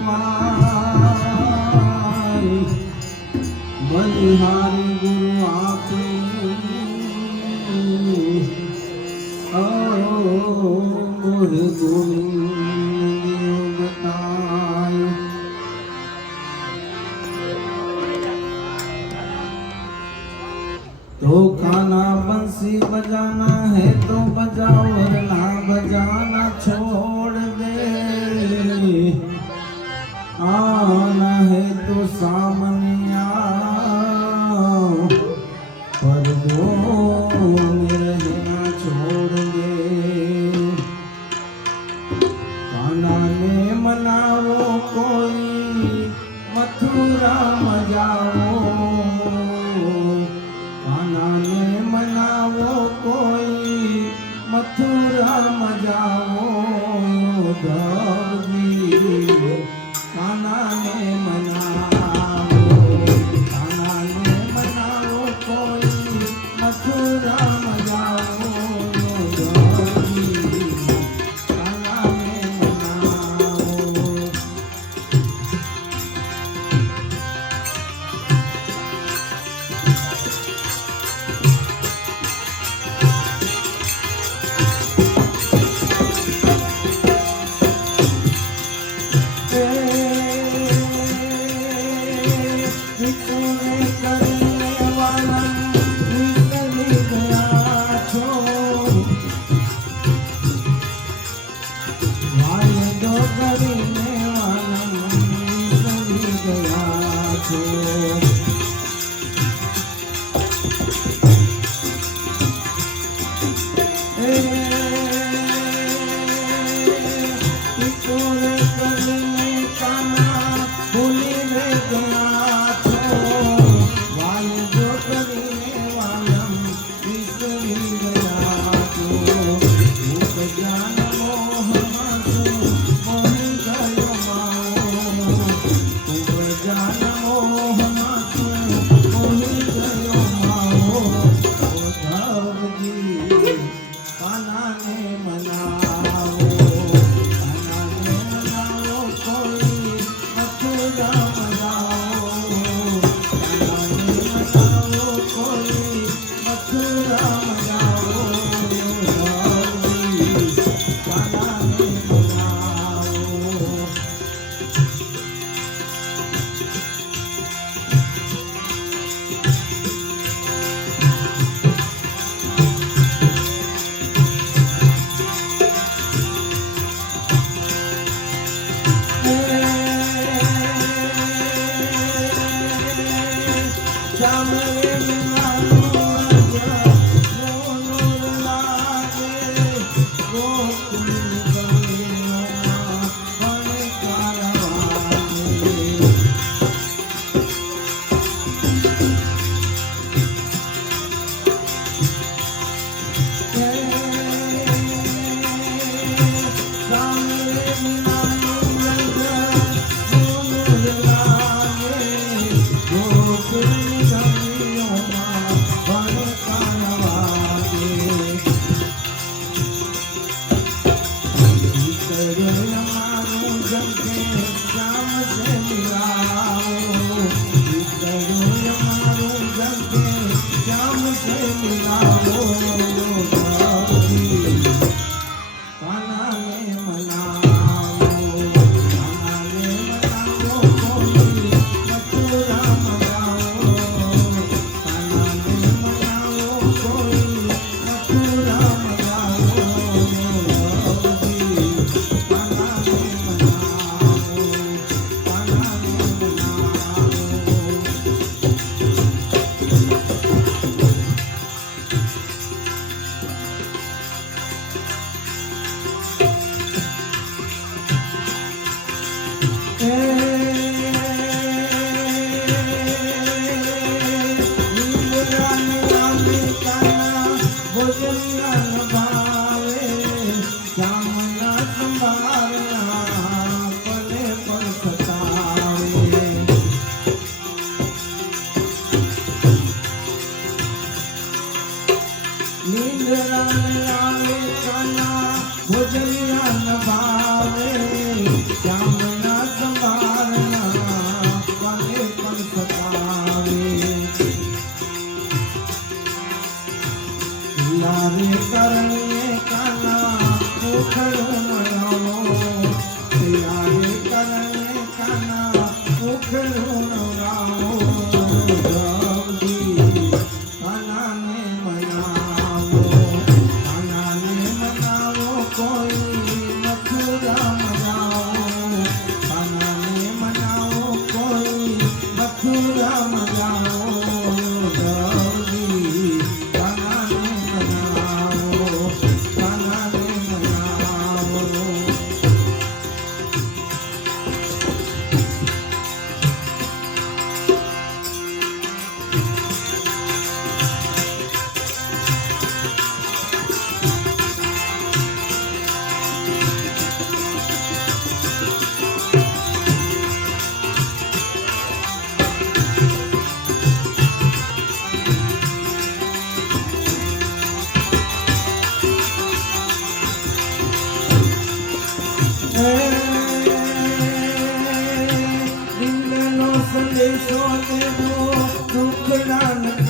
बलिहारी हम जाओ for ना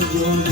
do mm -hmm.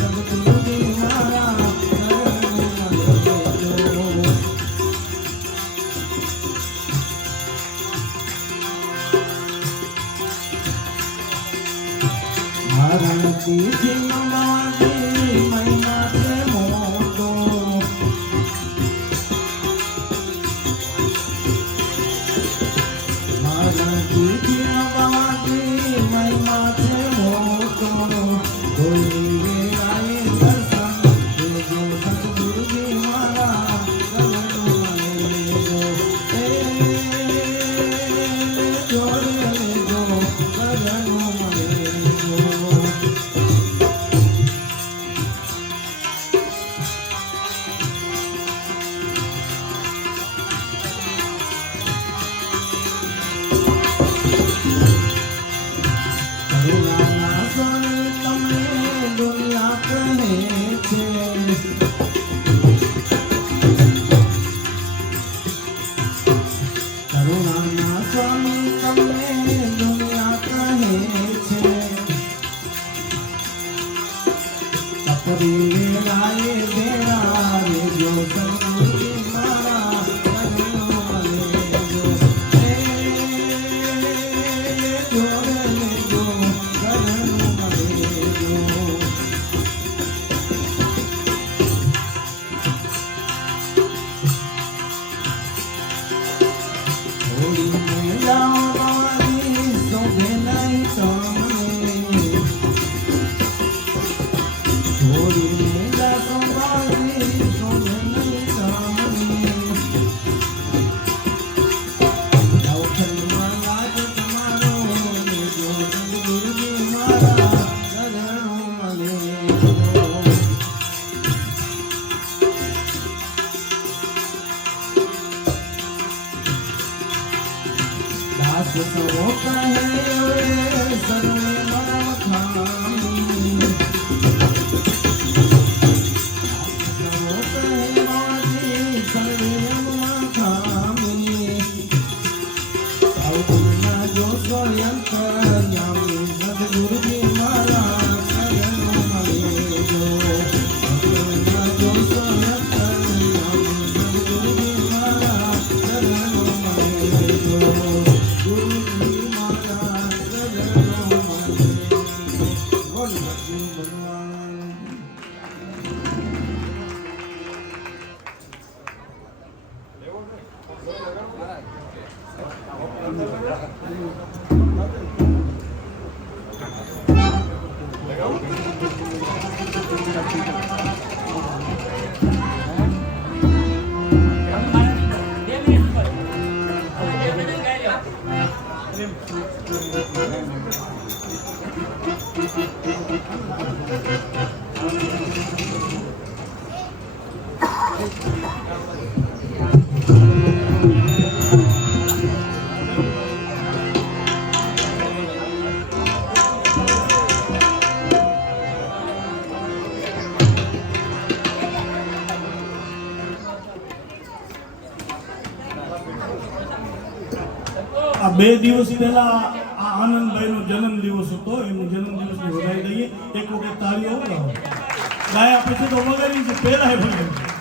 Thank mm -hmm. you. आनंद भाई जनमिवे प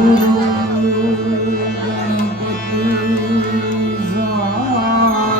Guru Ganapati Zaha